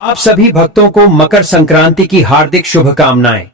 आप सभी भक्तों को मकर संक्रांति की हार्दिक शुभकामनाएं।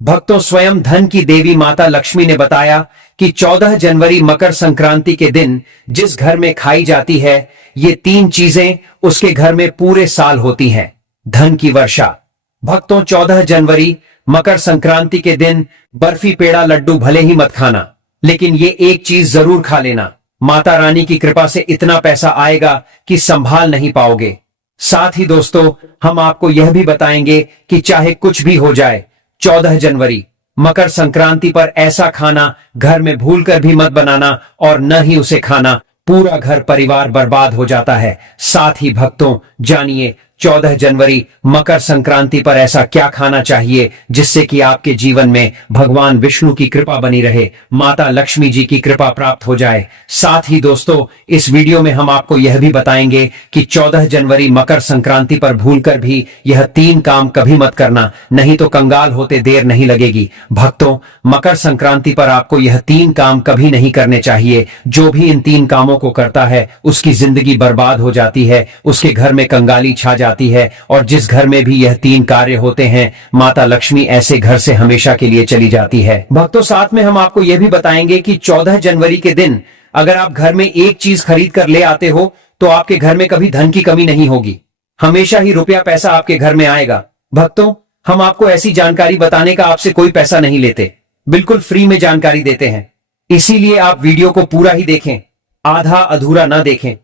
भक्तों, स्वयं धन की देवी माता लक्ष्मी ने बताया कि 14 जनवरी मकर संक्रांति के दिन जिस घर में खाई जाती है, ये 3 चीजें उसके घर में पूरे साल होती हैं। धन की वर्षा। भक्तों, 14 जनवरी मकर संक्रांति के दिन बर्फी, पेड़ा, लड्डू भले ही मत खाना, लेकिन ये एक चीज जरूर खा लेना। माता रानी की कृपा से इतना पैसा आएगा कि संभाल नहीं पाओगे। साथ ही दोस्तों, हम आपको यह भी बताएंगे कि चाहे कुछ भी हो जाए, 14 जनवरी मकर संक्रांति पर ऐसा खाना घर में भूलकर भी मत बनाना, और न ही उसे खाना, पूरा घर परिवार बर्बाद हो जाता है। साथ ही भक्तों, जानिए 14 जनवरी मकर संक्रांति पर ऐसा क्या खाना चाहिए जिससे कि आपके जीवन में भगवान विष्णु की कृपा बनी रहे, माता लक्ष्मी जी की कृपा प्राप्त हो जाए। साथ ही दोस्तों, इस वीडियो में हम आपको यह भी बताएंगे कि 14 जनवरी मकर संक्रांति पर भूलकर भी यह 3 काम कभी मत करना, नहीं तो कंगाल होते देर नहीं लगेगी। भक्तों, मकर संक्रांति पर आपको यह 3 काम कभी नहीं करने चाहिए। जो भी इन 3 कामों को करता है उसकी जिंदगी बर्बाद हो जाती है, उसके घर में कंगाली छा जाती है, और जिस घर में भी यह 3 कार्य होते हैं, माता लक्ष्मी ऐसे घर से हमेशा के लिए चली जाती है। भक्तों, साथ में हम आपको यह भी बताएंगे कि 14 जनवरी के दिन अगर आप घर में एक चीज खरीद कर ले आते हो तो आपके घर में कभी धन की कमी नहीं होगी, हमेशा ही रुपया पैसा आपके घर में आएगा। भक्तों, हम आपको ऐसी जानकारी बताने का आपसे कोई पैसा नहीं लेते, बिल्कुल फ्री में जानकारी देते हैं, इसीलिए आप वीडियो को पूरा ही देखें, आधा अधूरा ना देखें।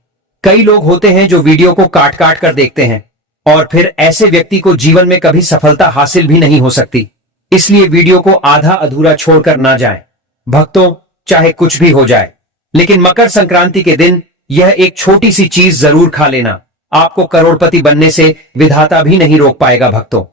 कई लोग होते हैं जो वीडियो को काट काट कर देखते हैं, और फिर ऐसे व्यक्ति को जीवन में कभी सफलता हासिल भी नहीं हो सकती। इसलिए वीडियो को आधा अधूरा छोड़कर ना जाएं। भक्तों, चाहे कुछ भी हो जाए, लेकिन मकर संक्रांति के दिन यह एक छोटी सी चीज जरूर खा लेना, आपको करोड़पति बनने से विधाता भी नहीं रोक पाएगा भक्तों।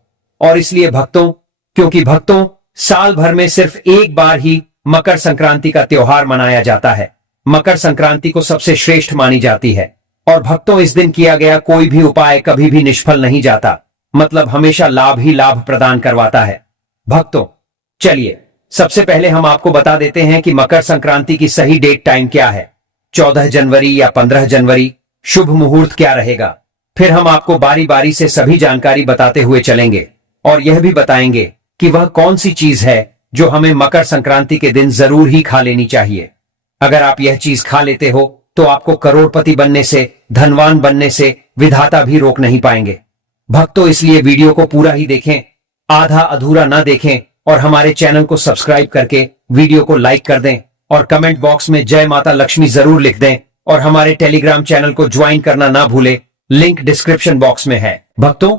और इसलिए भक्तों, क्योंकि भक्तों, साल भर में सिर्फ एक बार ही मकर संक्रांति का त्योहार मनाया जाता है। मकर संक्रांति को सबसे श्रेष्ठ मानी जाती है, और भक्तों, इस दिन किया गया कोई भी उपाय कभी भी निष्फल नहीं जाता, मतलब हमेशा लाभ ही लाभ प्रदान करवाता है। भक्तों, चलिए सबसे पहले हम आपको बता देते हैं कि मकर संक्रांति की सही डेट टाइम क्या है, 14 जनवरी या 15 जनवरी, शुभ मुहूर्त क्या रहेगा। फिर हम आपको बारी बारी से सभी जानकारी बताते हुए चलेंगे, और यह भी बताएंगे कि वह कौन सी चीज है जो हमें मकर संक्रांति के दिन जरूर ही खा लेनी चाहिए। अगर आप यह चीज खा लेते हो तो आपको करोड़पति बनने से, धनवान बनने से विधाता भी रोक नहीं पाएंगे। भक्तों, इसलिए वीडियो को पूरा ही देखें, आधा अधूरा ना देखें, और हमारे चैनल को सब्सक्राइब करके वीडियो को लाइक कर दें, और कमेंट बॉक्स में जय माता लक्ष्मी जरूर लिख दें, और हमारे टेलीग्राम चैनल को ज्वाइन करना ना भूलें, लिंक डिस्क्रिप्शन बॉक्स में है। भक्तों,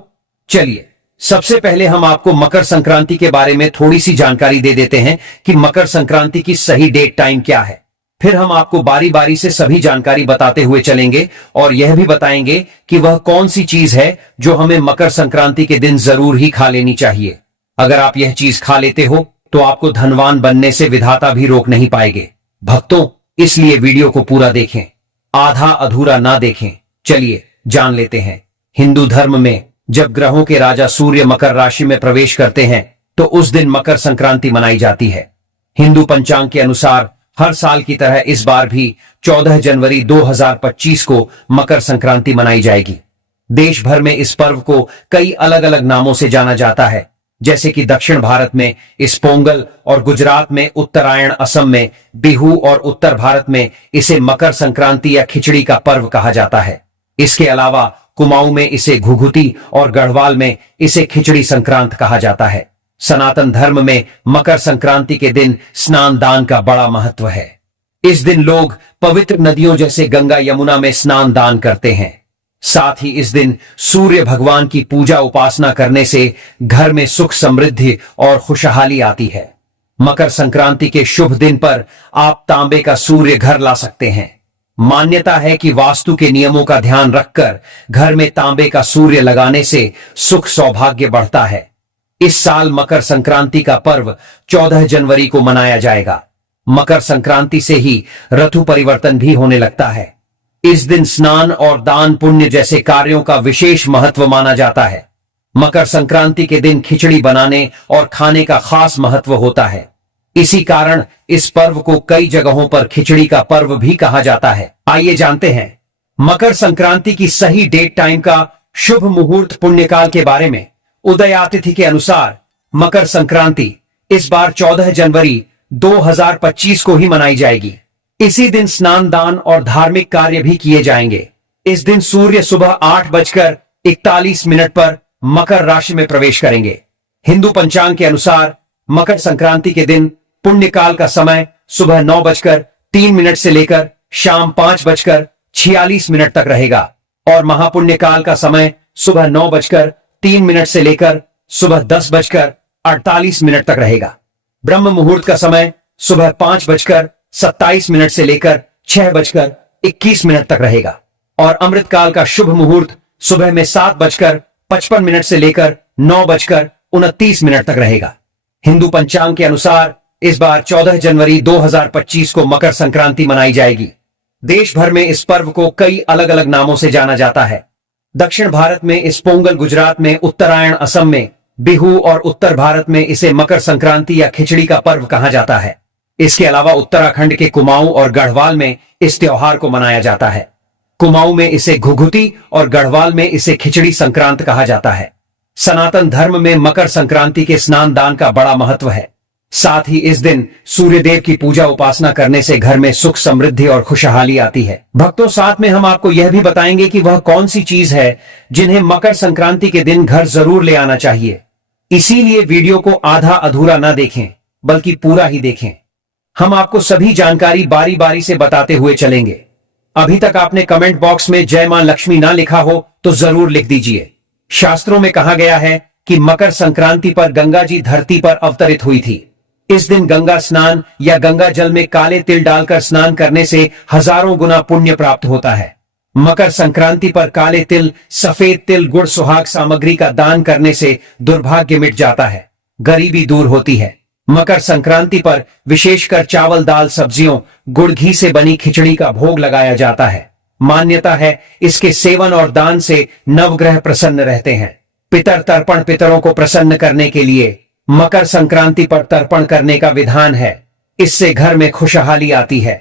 चलिए सबसे पहले हम आपको मकर संक्रांति के बारे में थोड़ी सी जानकारी दे देते हैं कि मकर संक्रांति की सही डेट टाइम क्या है। फिर हम आपको बारी बारी से सभी जानकारी बताते हुए चलेंगे, और यह भी बताएंगे कि वह कौन सी चीज है जो हमें मकर संक्रांति के दिन जरूर ही खा लेनी चाहिए। अगर आप यह चीज खा लेते हो तो आपको धनवान बनने से विधाता भी रोक नहीं पाएंगे। भक्तों, इसलिए वीडियो को पूरा देखें, आधा अधूरा ना देखें। चलिए जान लेते हैं। हिंदू धर्म में जब ग्रहों के राजा सूर्य मकर राशि में प्रवेश करते हैं तो उस दिन मकर संक्रांति मनाई जाती है। हिंदू पंचांग के अनुसार हर साल की तरह इस बार भी 14 जनवरी 2025 को मकर संक्रांति मनाई जाएगी। देश भर में इस पर्व को कई अलग अलग नामों से जाना जाता है, जैसे कि दक्षिण भारत में इस पोंगल, और गुजरात में उत्तरायण, असम में बिहू, और उत्तर भारत में इसे मकर संक्रांति या खिचड़ी का पर्व कहा जाता है। इसके अलावा कुमाऊं में इसे घुघुती, और गढ़वाल में इसे खिचड़ी संक्रांत कहा जाता है। सनातन धर्म में मकर संक्रांति के दिन स्नान दान का बड़ा महत्व है। इस दिन लोग पवित्र नदियों जैसे गंगा, यमुना में स्नान दान करते हैं। साथ ही इस दिन सूर्य भगवान की पूजा उपासना करने से घर में सुख, समृद्धि और खुशहाली आती है। मकर संक्रांति के शुभ दिन पर आप तांबे का सूर्य घर ला सकते हैं। मान्यता है कि वास्तु के नियमों का ध्यान रखकर घर में तांबे का सूर्य लगाने से सुख, सौभाग्य बढ़ता है। इस साल मकर संक्रांति का पर्व 14 जनवरी को मनाया जाएगा। मकर संक्रांति से ही ऋतु परिवर्तन भी होने लगता है। इस दिन स्नान और दान पुण्य जैसे कार्यों का विशेष महत्व माना जाता है। मकर संक्रांति के दिन खिचड़ी बनाने और खाने का खास महत्व होता है। इसी कारण इस पर्व को कई जगहों पर खिचड़ी का पर्व भी कहा जाता है। आइए जानते हैं मकर संक्रांति की सही डेट टाइम का शुभ मुहूर्त पुण्यकाल के बारे में। उदया तिथि के अनुसार मकर संक्रांति इस बार 14 जनवरी 2025 को ही मनाई जाएगी। इसी दिन स्नान दान और धार्मिक कार्य भी किए जाएंगे। इस दिन सूर्य सुबह 8:41 पर मकर राशि में प्रवेश करेंगे। हिंदू पंचांग के अनुसार मकर संक्रांति के दिन पुण्यकाल का समय सुबह 9:03 से लेकर शाम 5:46 तक रहेगा और महापुण्यकाल का समय सुबह 9:03 से लेकर सुबह 10:48 तक रहेगा। ब्रह्म मुहूर्त का समय सुबह 5:27 से लेकर 6:21 तक रहेगा और अमृतकाल का शुभ मुहूर्त सुबह में 7:55 से लेकर 9:29 तक रहेगा। हिंदू पंचांग के अनुसार इस बार 14 जनवरी 2025 को मकर संक्रांति मनाई जाएगी। देश भर में इस पर्व को कई अलग अलग नामों से जाना जाता है। दक्षिण भारत में इस पोंगल, गुजरात में उत्तरायण, असम में बिहू और उत्तर भारत में इसे मकर संक्रांति या खिचड़ी का पर्व कहा जाता है। इसके अलावा उत्तराखंड के कुमाऊं और गढ़वाल में इस त्योहार को मनाया जाता है। कुमाऊं में इसे घुघुती और गढ़वाल में इसे खिचड़ी संक्रांत कहा जाता है। सनातन धर्म में मकर संक्रांति के स्नान दान का बड़ा महत्व है। साथ ही इस दिन सूर्यदेव की पूजा उपासना करने से घर में सुख, समृद्धि और खुशहाली आती है। भक्तों, साथ में हम आपको यह भी बताएंगे कि वह कौन सी चीज है जिन्हें मकर संक्रांति के दिन घर जरूर ले आना चाहिए। इसीलिए वीडियो को आधा अधूरा न देखें बल्कि पूरा ही देखें। हम आपको सभी जानकारी बारी बारी से बताते हुए चलेंगे। अभी तक आपने कमेंट बॉक्स में जय मां लक्ष्मी ना लिखा हो तो जरूर लिख दीजिए। शास्त्रों में कहा गया है कि मकर संक्रांति पर गंगा जी धरती पर अवतरित हुई थी। इस दिन गंगा स्नान या गंगा जल में काले तिल डालकर स्नान करने से हजारों गुना पुण्य प्राप्त होता है। मकर संक्रांति पर काले तिल, सफेद तिल, गुड़, सुहाग सामग्री का दान करने से दुर्भाग्य मिट जाता है, गरीबी दूर होती है। मकर संक्रांति पर विशेषकर चावल, दाल, सब्जियों, गुड़, घी से बनी खिचड़ी का भोग लगाया जाता है। मान्यता है इसके सेवन और दान से नवग्रह प्रसन्न रहते हैं। पितर तर्पण, पितरों को प्रसन्न करने के लिए मकर संक्रांति पर तर्पण करने का विधान है। इससे घर में खुशहाली आती है।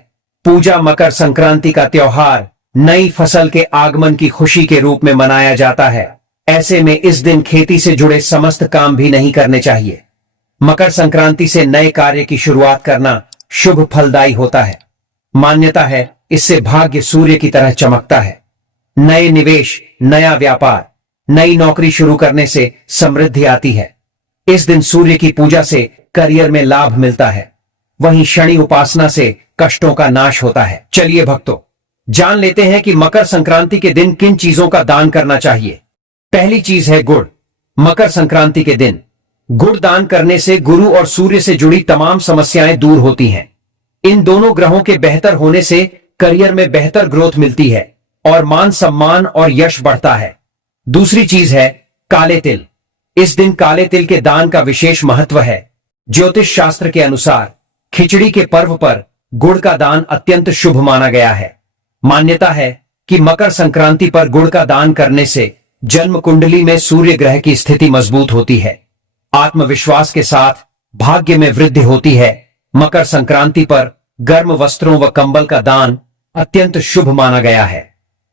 पूजा मकर संक्रांति का त्योहार नई फसल के आगमन की खुशी के रूप में मनाया जाता है। ऐसे में इस दिन खेती से जुड़े समस्त काम भी नहीं करने चाहिए। मकर संक्रांति से नए कार्य की शुरुआत करना शुभ फलदायी होता है। मान्यता है इससे भाग्य सूर्य की तरह चमकता है। नए निवेश, नया व्यापार, नई नौकरी शुरू करने से समृद्धि आती है। इस दिन सूर्य की पूजा से करियर में लाभ मिलता है। वहीं शनि उपासना से कष्टों का नाश होता है। चलिए भक्तों, जान लेते हैं कि मकर संक्रांति के दिन किन चीजों का दान करना चाहिए। पहली चीज है गुड़। मकर संक्रांति के दिन गुड़ दान करने से गुरु और सूर्य से जुड़ी तमाम समस्याएं दूर होती हैं। इन दोनों ग्रहों के बेहतर होने से करियर में बेहतर ग्रोथ मिलती है और मान सम्मान और यश बढ़ता है। दूसरी चीज है काले तिल। इस दिन काले तिल के दान का विशेष महत्व है। ज्योतिष शास्त्र के अनुसार खिचड़ी के पर्व पर गुड़ का दान अत्यंत शुभ माना गया है। मान्यता है कि मकर संक्रांति पर गुड़ का दान करने से जन्म कुंडली में सूर्य ग्रह की स्थिति मजबूत होती है। आत्मविश्वास के साथ भाग्य में वृद्धि होती है। मकर संक्रांति पर गर्म वस्त्रों व कंबल का दान अत्यंत शुभ माना गया है।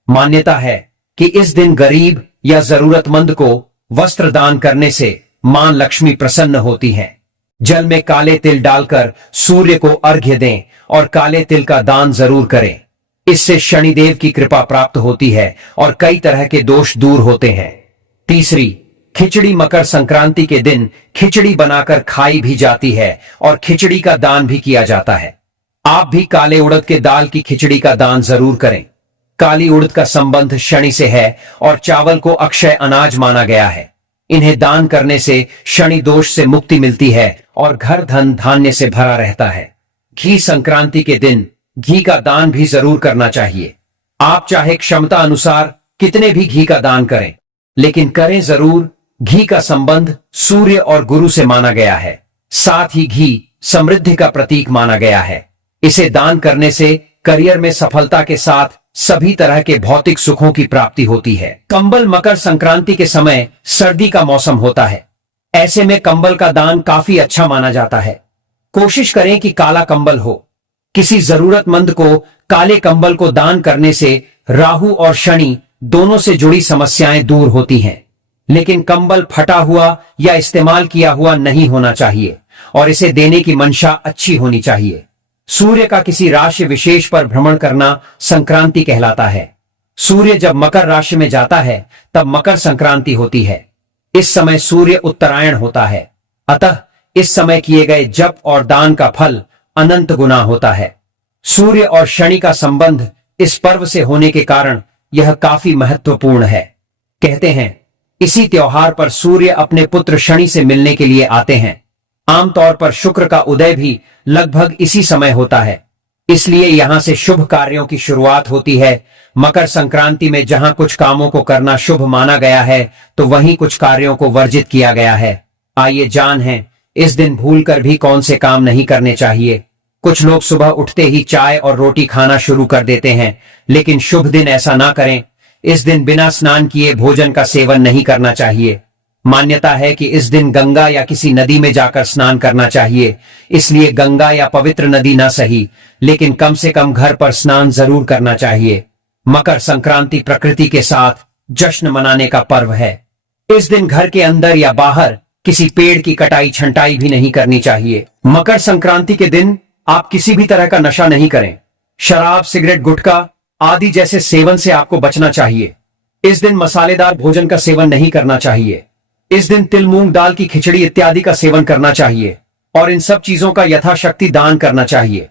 मान्यता है कि इस दिन गरीब या जरूरतमंद को वस्त्र दान करने से मां लक्ष्मी प्रसन्न होती हैं। जल में काले तिल डालकर सूर्य को अर्घ्य दें और काले तिल का दान जरूर करें। इससे शनिदेव की कृपा प्राप्त होती है और कई तरह के दोष दूर होते हैं। तीसरी, खिचड़ी। मकर संक्रांति के दिन खिचड़ी बनाकर खाई भी जाती है और खिचड़ी का दान भी किया जाता है। आप भी काले उड़द के दाल की खिचड़ी का दान जरूर करें। काली उड़द का संबंध शनि से है और चावल को अक्षय अनाज माना गया है। इन्हें दान करने से शनि दोष से मुक्ति मिलती है और घर धन धान्य से भरा रहता है। घी संक्रांति के दिन घी का दान भी जरूर करना चाहिए। आप चाहे क्षमता अनुसार कितने भी घी का दान करें, लेकिन करें जरूर। घी का संबंध सूर्य और गुरु से माना गया है। साथ ही घी समृद्धि का प्रतीक माना गया है। इसे दान करने से करियर में सफलता के साथ सभी तरह के भौतिक सुखों की प्राप्ति होती है। कंबल। मकर संक्रांति के समय सर्दी का मौसम होता है। ऐसे में कंबल का दान काफी अच्छा माना जाता है। कोशिश करें कि काला कंबल हो। किसी जरूरतमंद को काले कंबल को दान करने से राहु और शनि दोनों से जुड़ी समस्याएं दूर होती हैं। लेकिन कंबल फटा हुआ या इस्तेमाल किया हुआ नहीं होना चाहिए और इसे देने की मंशा अच्छी होनी चाहिए। सूर्य का किसी राशि विशेष पर भ्रमण करना संक्रांति कहलाता है। सूर्य जब मकर राशि में जाता है तब मकर संक्रांति होती है। इस समय सूर्य उत्तरायण होता है, अतः इस समय किए गए जप और दान का फल अनंत गुना होता है। सूर्य और शनि का संबंध इस पर्व से होने के कारण यह काफी महत्वपूर्ण है। कहते हैं इसी त्योहार पर सूर्य अपने पुत्र शनि से मिलने के लिए आते हैं। आमतौर पर शुक्र का उदय भी लगभग इसी समय होता है, इसलिए यहां से शुभ कार्यों की शुरुआत होती है। मकर संक्रांति में जहां कुछ कामों को करना शुभ माना गया है तो वहीं कुछ कार्यों को वर्जित किया गया है। आइए जानें इस दिन भूलकर भी कौन से काम नहीं करने चाहिए। कुछ लोग सुबह उठते ही चाय और रोटी खाना शुरू कर देते हैं, लेकिन शुभ दिन ऐसा ना करें। इस दिन बिना स्नान किए भोजन का सेवन नहीं करना चाहिए। मान्यता है कि इस दिन गंगा या किसी नदी में जाकर स्नान करना चाहिए, इसलिए गंगा या पवित्र नदी ना सही, लेकिन कम से कम घर पर स्नान जरूर करना चाहिए। मकर संक्रांति प्रकृति के साथ जश्न मनाने का पर्व है। इस दिन घर के अंदर या बाहर किसी पेड़ की कटाई छंटाई भी नहीं करनी चाहिए। मकर संक्रांति के दिन आप किसी भी तरह का नशा नहीं करें। शराब, सिगरेट, गुटखा आदि जैसे सेवन से आपको बचना चाहिए। इस दिन मसालेदार भोजन का सेवन नहीं करना चाहिए। इस दिन तिल, मूंग दाल की खिचड़ी इत्यादि का सेवन करना चाहिए और इन सब चीजों का यथाशक्ति दान करना चाहिए।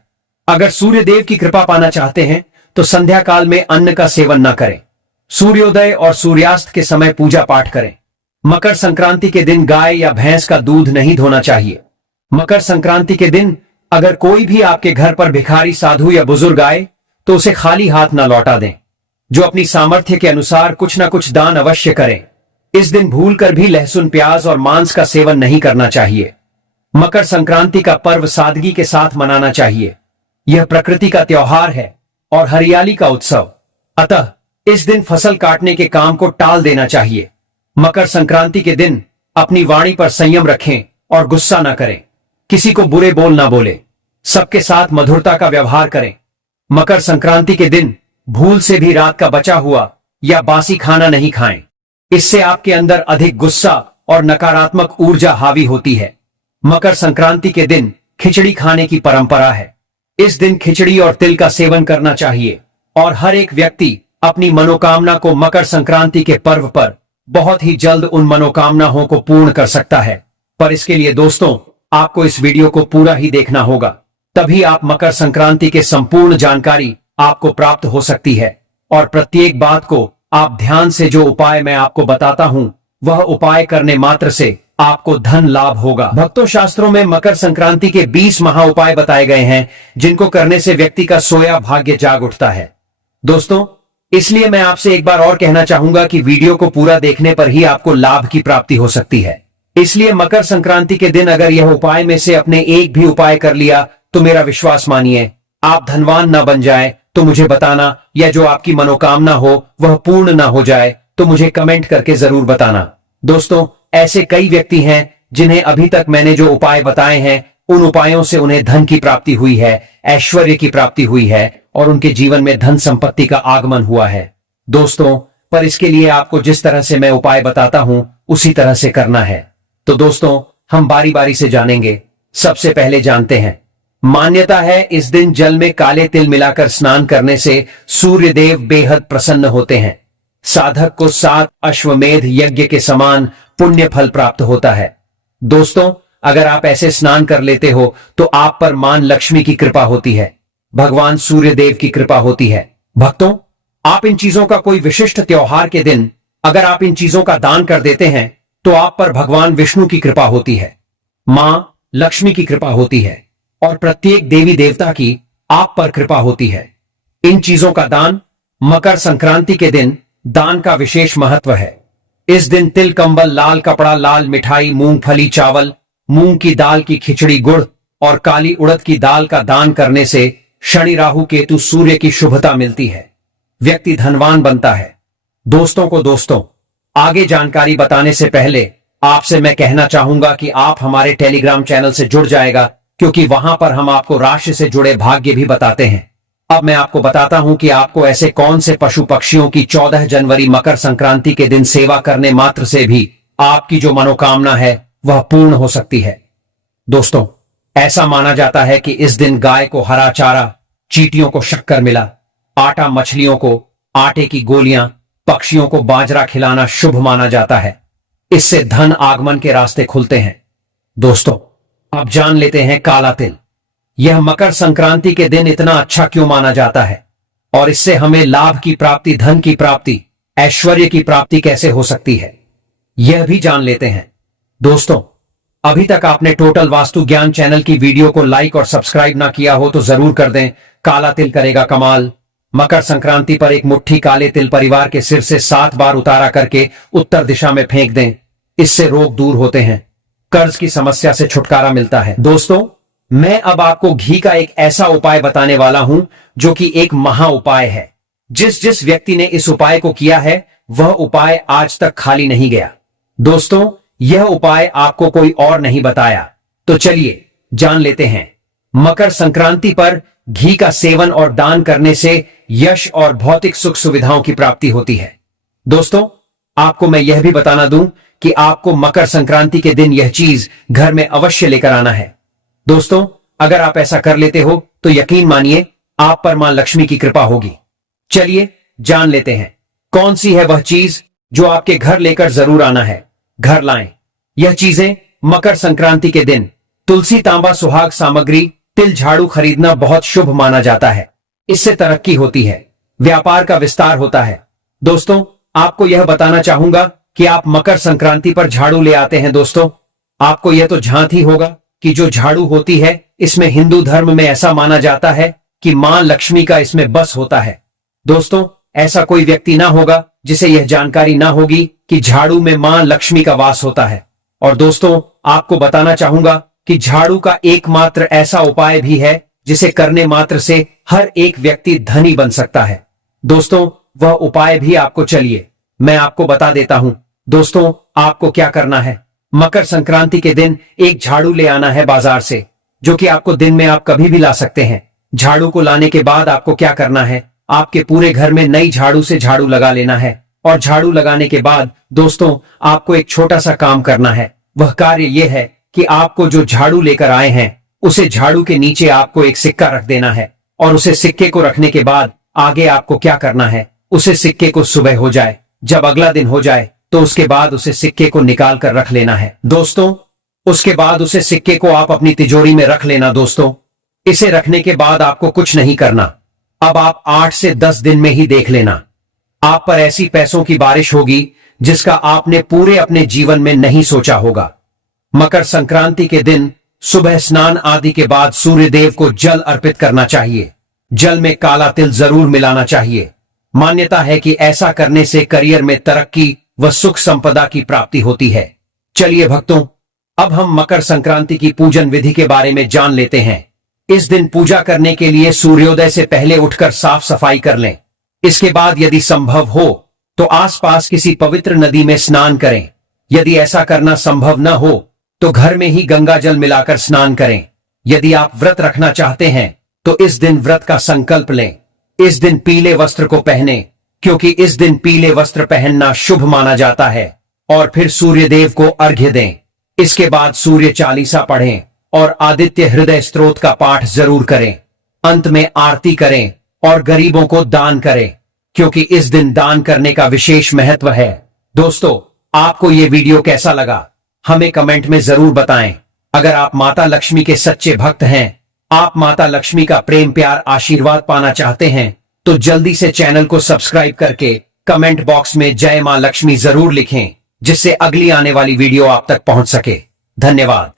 अगर सूर्य देव की कृपा पाना चाहते हैं तो संध्या काल में अन्न का सेवन न करें। सूर्योदय और सूर्यास्त के समय पूजा पाठ करें। मकर संक्रांति के दिन गाय या भैंस का दूध नहीं धोना चाहिए। मकर संक्रांति के दिन अगर कोई भी आपके घर पर भिखारी, साधु या बुजुर्ग आए तो उसे खाली हाथ न लौटा दें। जो अपनी सामर्थ्य के अनुसार कुछ न कुछ दान अवश्य करें। इस दिन भूलकर भी लहसुन, प्याज और मांस का सेवन नहीं करना चाहिए। मकर संक्रांति का पर्व सादगी के साथ मनाना चाहिए। यह प्रकृति का त्योहार है और हरियाली का उत्सव, अतः इस दिन फसल काटने के काम को टाल देना चाहिए। मकर संक्रांति के दिन अपनी वाणी पर संयम रखें और गुस्सा न करें। किसी को बुरे बोल ना बोले, सबके साथ मधुरता का व्यवहार करें। मकर संक्रांति के दिन भूल से भी रात का बचा हुआ या बासी खाना नहीं खाएं। इससे आपके अंदर अधिक गुस्सा और नकारात्मक ऊर्जा हावी होती है। मकर संक्रांति के दिन खिचड़ी खाने की परंपरा है। इस दिन खिचड़ी और तिल का सेवन करना चाहिए और हर एक व्यक्ति अपनी मनोकामना को मकर संक्रांति के पर्व पर बहुत ही जल्द उन मनोकामनाओं को पूर्ण कर सकता है। पर इसके लिए दोस्तों आपको इस वीडियो को पूरा ही देखना होगा, तभी आप मकर संक्रांति के संपूर्ण जानकारी आपको प्राप्त हो सकती है। और प्रत्येक बात को आप ध्यान से, जो उपाय मैं आपको बताता हूं वह उपाय करने मात्र से आपको धन लाभ होगा। भक्तों, शास्त्रों में मकर संक्रांति के 20 महा उपाय बताए गए हैं जिनको करने से व्यक्ति का सोया भाग्य जाग उठता है। दोस्तों, इसलिए मैं आपसे एक बार और कहना चाहूंगा कि वीडियो को पूरा देखने पर ही आपको लाभ की प्राप्ति हो सकती है। इसलिए मकर संक्रांति के दिन अगर यह उपाय में से अपने एक भी उपाय कर लिया तो मेरा विश्वास मानिए, आप धनवान ना बन जाए तो मुझे बताना, या जो आपकी मनोकामना हो वह पूर्ण ना हो जाए तो मुझे कमेंट करके जरूर बताना। दोस्तों, ऐसे कई व्यक्ति हैं जिन्हें अभी तक मैंने जो उपाय बताए हैं उन उपायों से उन्हें धन की प्राप्ति हुई है, ऐश्वर्य की प्राप्ति हुई है और उनके जीवन में धन संपत्ति का आगमन हुआ है। दोस्तों, पर इसके लिए आपको जिस तरह से मैं उपाय बताता हूं उसी तरह से करना है। तो दोस्तों, हम बारी बारी से जानेंगे। सबसे पहले जानते हैं, मान्यता है इस दिन जल में काले तिल मिलाकर स्नान करने से सूर्य देव बेहद प्रसन्न होते हैं। साधक को 7 अश्वमेध यज्ञ के समान पुण्य फल प्राप्त होता है। दोस्तों, अगर आप ऐसे स्नान कर लेते हो तो आप पर मां लक्ष्मी की कृपा होती है, भगवान सूर्य देव की कृपा होती है। भक्तों, आप इन चीजों का कोई विशिष्ट त्योहार के दिन अगर आप इन चीजों का दान कर देते हैं तो आप पर भगवान विष्णु की कृपा होती है, मां लक्ष्मी की कृपा होती है और प्रत्येक देवी देवता की आप पर कृपा होती है। इन चीजों का दान मकर संक्रांति के दिन दान का विशेष महत्व है। इस दिन तिल, कंबल, लाल कपड़ा, लाल मिठाई, मूंगफली, चावल, मूंग की दाल की खिचड़ी, गुड़ और काली उड़द की दाल का दान करने से शनि, राहु, केतु, सूर्य की शुभता मिलती है। व्यक्ति धनवान बनता है। दोस्तों, आगे जानकारी बताने से पहले आपसे मैं कहना चाहूंगा कि आप हमारे टेलीग्राम चैनल से जुड़ जाएगा, क्योंकि वहां पर हम आपको राशि से जुड़े भाग्य भी बताते हैं। अब मैं आपको बताता हूं कि आपको ऐसे कौन से पशु पक्षियों की 14 जनवरी मकर संक्रांति के दिन सेवा करने मात्र से भी आपकी जो मनोकामना है वह पूर्ण हो सकती है। दोस्तों, ऐसा माना जाता है कि इस दिन गाय को हरा चारा, चींटियों को शक्कर मिला, आटा मछलियों को आटे की गोलियां, पक्षियों को बाजरा खिलाना शुभ माना जाता है। इससे धन आगमन के रास्ते खुलते हैं। दोस्तों, अब जान लेते हैं काला तिल। यह मकर संक्रांति के दिन इतना अच्छा क्यों माना जाता है और इससे हमें लाभ की प्राप्ति, धन की प्राप्ति, ऐश्वर्य की प्राप्ति कैसे हो सकती है, यह भी जान लेते हैं। दोस्तों, अभी तक आपने टोटल वास्तु ज्ञान चैनल की वीडियो को लाइक और सब्सक्राइब ना किया हो तो जरूर कर दें। काला तिल करेगा कमाल। मकर संक्रांति पर एक मुट्ठी काले तिल परिवार के सिर से 7 बार उतारा करके उत्तर दिशा में फेंक दें। इससे रोग दूर होते हैं, कर्ज की समस्या से छुटकारा मिलता है। दोस्तों, मैं अब आपको घी का एक ऐसा उपाय बताने वाला हूं जो कि एक महा उपाय है। जिस जिस व्यक्ति ने इस उपाय को किया है वह उपाय आज तक खाली नहीं गया। दोस्तों, यह उपाय आपको कोई और नहीं बताया, तो चलिए जान लेते हैं। मकर संक्रांति पर घी का सेवन और दान करने से यश और भौतिक सुख सुविधाओं की प्राप्ति होती है। दोस्तों, आपको मैं यह भी बताना दूं कि आपको मकर संक्रांति के दिन यह चीज घर में अवश्य लेकर आना है। दोस्तों, अगर आप ऐसा कर लेते हो तो यकीन मानिए आप पर मां लक्ष्मी की कृपा होगी। चलिए जान लेते हैं कौन सी है वह चीज जो आपके घर लेकर जरूर आना है। घर लाएं। यह चीजें मकर संक्रांति के दिन तुलसी, तांबा, सुहाग सामग्री, तिल, झाड़ू खरीदना बहुत शुभ माना जाता है। इससे तरक्की होती है, व्यापार का विस्तार होता है। दोस्तों, आपको यह बताना चाहूंगा कि आप मकर संक्रांति पर झाड़ू ले आते हैं। दोस्तों, आपको यह तो झांत ही होगा कि जो झाड़ू होती है इसमें हिंदू धर्म में ऐसा माना जाता है कि मां लक्ष्मी का इसमें बस होता है। दोस्तों, ऐसा कोई व्यक्ति ना होगा जिसे यह जानकारी ना होगी कि झाड़ू में मां लक्ष्मी का वास होता है। और दोस्तों, आपको बताना चाहूंगा कि झाड़ू का एकमात्र ऐसा उपाय भी है जिसे करने मात्र से हर एक व्यक्ति धनी बन सकता है। दोस्तों, वह उपाय भी आपको चलिए मैं आपको बता देता हूं। दोस्तों, आपको क्या करना है, मकर संक्रांति के दिन एक झाड़ू ले आना है बाजार से, जो कि आपको दिन में आप कभी भी ला सकते हैं। झाड़ू को लाने के बाद आपको क्या करना है, आपके पूरे घर में नई झाड़ू से झाड़ू लगा लेना है। और झाड़ू लगाने के बाद दोस्तों, आपको एक छोटा सा काम करना है। वह कार्य यह है कि आपको जो झाड़ू लेकर आए हैं उसे झाड़ू के नीचे आपको एक सिक्का रख देना है। और उसे सिक्के को रखने के बाद आगे आपको क्या करना है, उसे सिक्के को सुबह हो जाए, जब अगला दिन हो जाए तो उसके बाद उसे सिक्के को निकाल कर रख लेना है। दोस्तों, उसके बाद उसे सिक्के को आप अपनी तिजोरी में रख लेना। दोस्तों, इसे रखने के बाद आपको कुछ नहीं करना। अब आप 8 से 10 दिन में ही देख लेना, आप पर ऐसी पैसों की बारिश होगी जिसका आपने पूरे अपने जीवन में नहीं सोचा होगा। मकर संक्रांति के दिन सुबह स्नान आदि के बाद सूर्य देव को जल अर्पित करना चाहिए। जल में काला तिल जरूर मिलाना चाहिए। मान्यता है कि ऐसा करने से करियर में तरक्की व सुख संपदा की प्राप्ति होती है। चलिए भक्तों, अब हम मकर संक्रांति की पूजन विधि के बारे में जान लेते हैं। इस दिन पूजा करने के लिए सूर्योदय से पहले उठकर साफ सफाई कर लें। इसके बाद यदि संभव हो तो आसपास किसी पवित्र नदी में स्नान करें। यदि ऐसा करना संभव न हो तो घर में ही गंगा जल मिलाकर स्नान करें। यदि आप व्रत रखना चाहते हैं तो इस दिन व्रत का संकल्प लें। इस दिन पीले वस्त्र को पहने, क्योंकि इस दिन पीले वस्त्र पहनना शुभ माना जाता है। और फिर सूर्य देव को अर्घ्य दें। इसके बाद सूर्य चालीसा पढ़ें और आदित्य हृदय स्तोत्र का पाठ जरूर करें। अंत में आरती करें और गरीबों को दान करें, क्योंकि इस दिन दान करने का विशेष महत्व है। दोस्तों, आपको ये वीडियो कैसा लगा हमें कमेंट में जरूर बताएं। अगर आप माता लक्ष्मी के सच्चे भक्त हैं, आप माता लक्ष्मी का प्रेम प्यार आशीर्वाद पाना चाहते हैं, तो जल्दी से चैनल को सब्सक्राइब करके कमेंट बॉक्स में जय मां लक्ष्मी जरूर लिखें, जिससे अगली आने वाली वीडियो आप तक पहुंच सके। धन्यवाद।